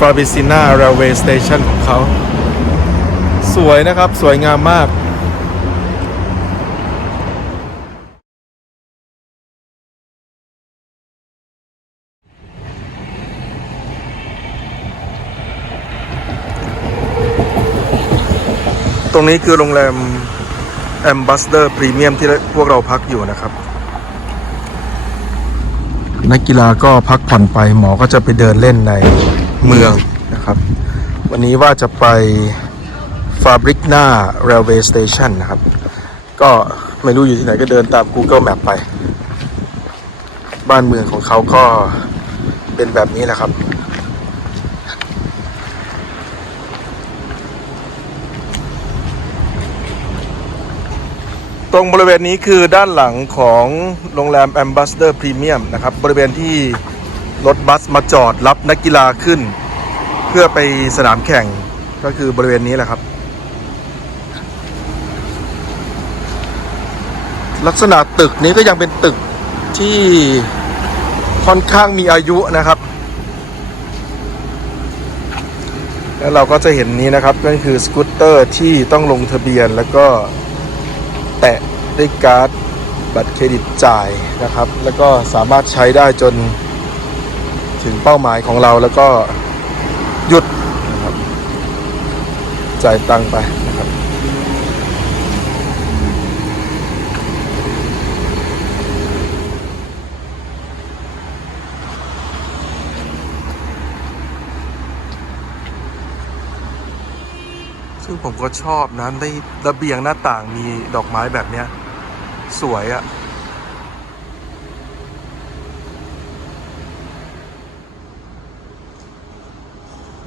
ฟาบิซิน่าเรลเวย์สเตชันของเขา สวยนะครับ สวยงามมากตรงนี้คือโรงแรม Ambassador Premium ที่พวกเราพักอยู่นะครับ นักกีฬาก็พักผ่อนไปหมอก็จะไปเดินเล่นใน เมืองนะครับ วันนี้ว่าจะไป Fabricna Railway Station นะครับ ก็ไม่รู้อยู่ที่ไหนก็เดินตาม Google Map ไป บ้านเมืองของเขาก็เป็นแบบนี้แหละครับ ตรงบริเวณนี้คือด้านหลังของโรงแรม Ambassador Premium นะครับ บริเวณที่ รถบัสมาจอดรับนักกีฬาขึ้น เพื่อไปสนามแข่งก็คือบริเวณนี้แหละครับ ลักษณะตึกนี้ก็ยังเป็นตึกที่ค่อนข้างมีอายุนะครับ แล้วเราก็จะเห็นนี้นะครับนั่นคือสกูตเตอร์ที่ต้องลงทะเบียนแล้วก็แตะด้วยการ์ดบัตรเครดิตจ่ายนะครับ แล้วก็สามารถใช้ได้จน ถึงเป้าหมายของเราแล้วก็หยุดนะครับจ่ายตังค์ไปนะครับซึ่งผมก็ชอบนะในระเบียงหน้าต่างมีดอกไม้แบบเนี้ย สวยอะ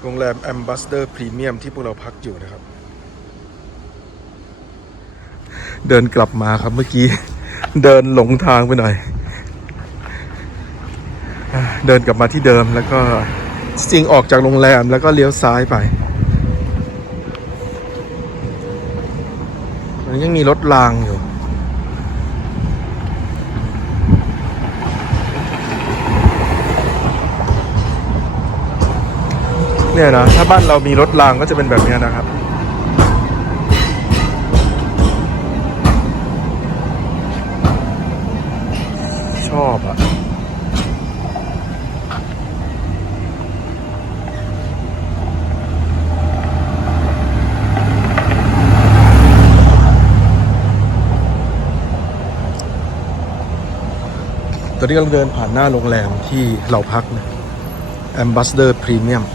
โรงแรม Ambassador Premium ที่พวกเราพักอยู่นะครับ เดินกลับมาครับเมื่อกี้ เดินหลงทางไปหน่อย เดินกลับมาที่เดิมแล้วก็จริงออกจากโรงแรมแล้วก็เลี้ยวซ้ายไปมันยังมีรถรางอยู่ เนี่ยนะถ้าบ้านเรามีรถรางก็จะเป็นแบบนี้นะครับ ชอบอะตอนนี้กำลังเดินผ่านหน้าโรงแรมที่เราพักนะ Ambassador Premium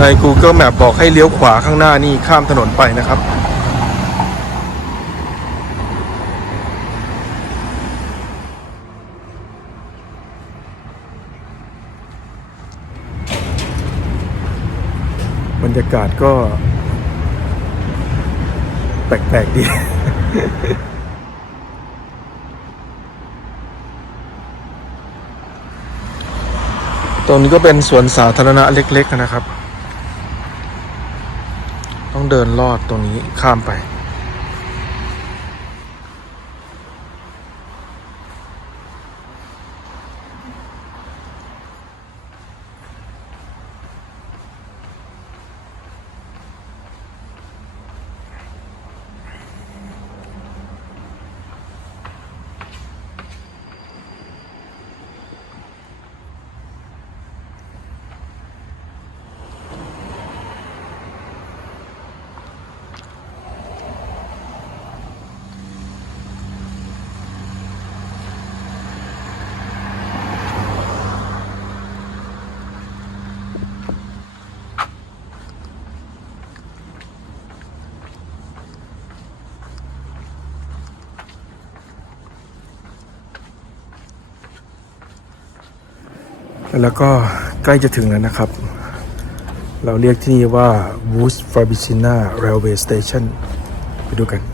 ใน Google Map บอกให้เลี้ยวขวาข้างหน้านี่ข้ามถนนไปนะครับ บรรยากาศก็ แปลกๆดีตรงนี้ก็เป็นสวนสาธารณะเล็ก ๆ นะครับ ต้องเดินลอดตรงนี้ข้ามไป แล้วก็ใกล้จะถึงแล้วนะครับ เราเรียกที่นี่ว่า w o o s f a b i c i n a Railway Station ไปดูกัน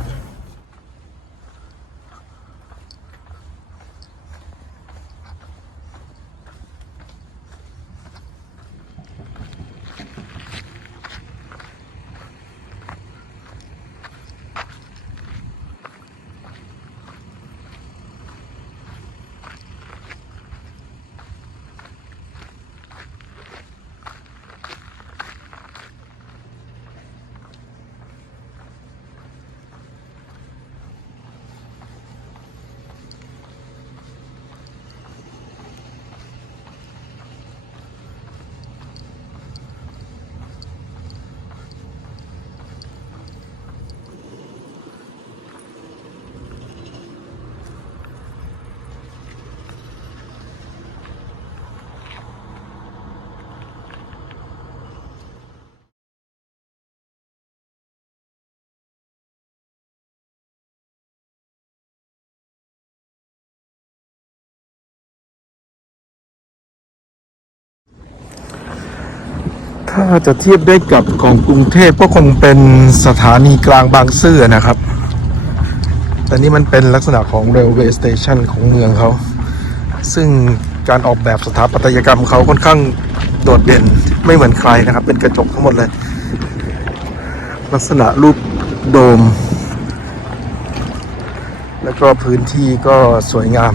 ถ้าจะเทียบได้กับของกรุงเทพก็คงเป็นสถานีกลางบางซื่อนะครับ แต่นี่มันเป็นลักษณะของ railway station ของเมืองเขา ซึ่งการออกแบบสถาปัตยกรรมเขาค่อนข้างโดดเด่นไม่เหมือนใครนะครับ เป็นกระจกทั้งหมดเลย ลักษณะรูปโดม แล้วก็พื้นที่ก็สวยงาม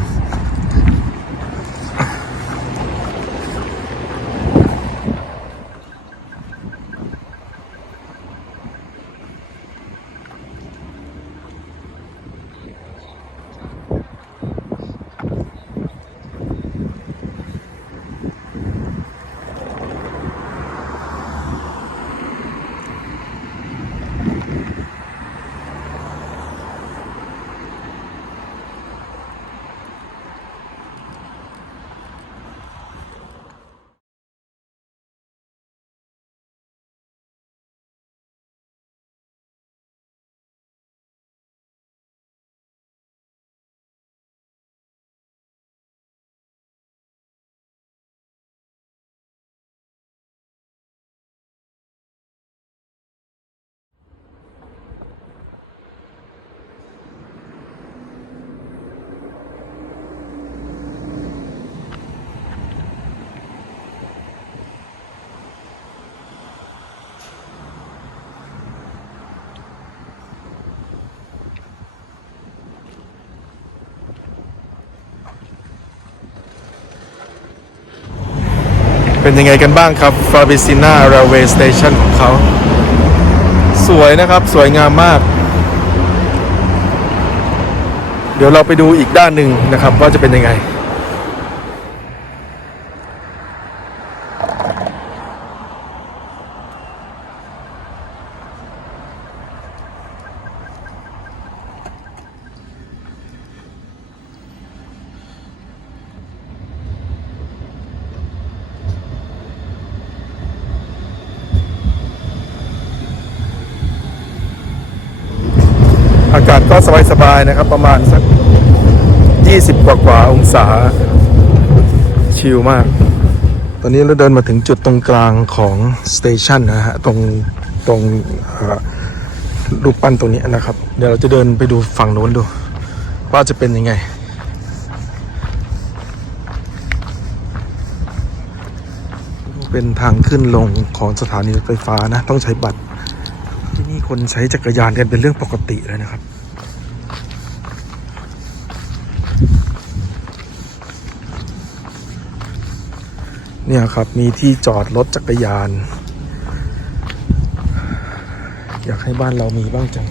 เป็นยังไงกันบ้างครับฟาบิซิน่า Railway Station ของเขา สวยนะครับสวยงามมาก เดี๋ยวเราไปดูอีกด้านหนึ่งนะครับว่าจะเป็นยังไง อากาศก็สบายๆนะครับ ประมาณสัก 20 กว่ากว่าองศา ชิลมาก ตอนนี้เราเดินมาถึงจุดตรงกลางของสเตชันนะฮะ ตรงตรงรูปปั้นตรงนี้นะครับ เดี๋ยวเราจะเดินไปดูฝั่งโน้นดู ว่าจะเป็นยังไงเป็นทางขึ้นลงของสถานีรถไฟฟ้านะ ต้องใช้บัตร ที่นี่คนใช้จักรยานกันเป็นเรื่องปกติเลยนะครับ เนี่ยครับมีที่จอดรถจักรยาน อยากให้บ้านเรามีบ้างจัง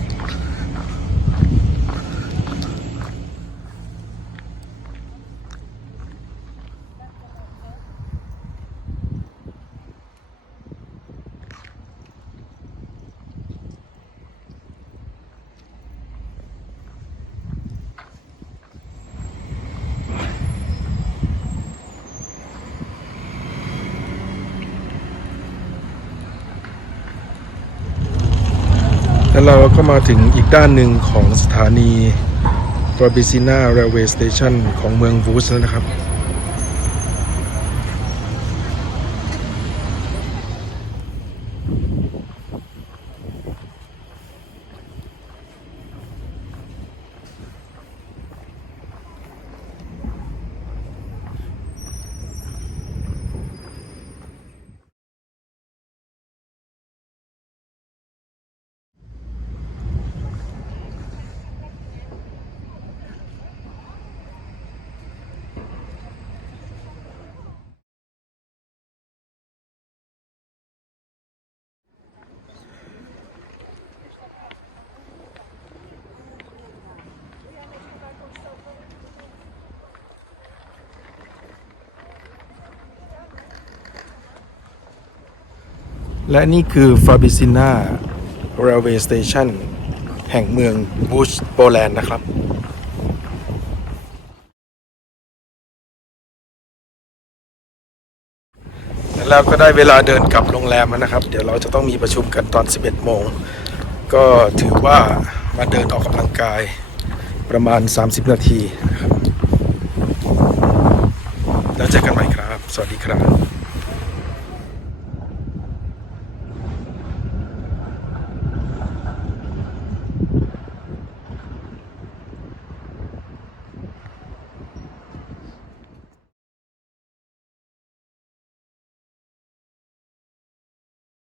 แล้วเราก็มาถึงอีกด้านหนึ่งของสถานี f a b i c i n a Railway Station ของเมืองวูสแล้วนะครับ และนี่คือ f a b i c i n a Railway Station แห่งเมืองบูชโปแลนด์นะครับแล้วก็ได้เวลาเดินกลับโรงแรมแล้วนะครับ เดี๋ยวเราจะต้องมีประชุมกันตอน 11 โมง ก็ถือว่ามาเดินออกกำลังกายประมาณ 30 นาทีนะครับแล้วเจอกันใหม่ครับ สวัสดีครับ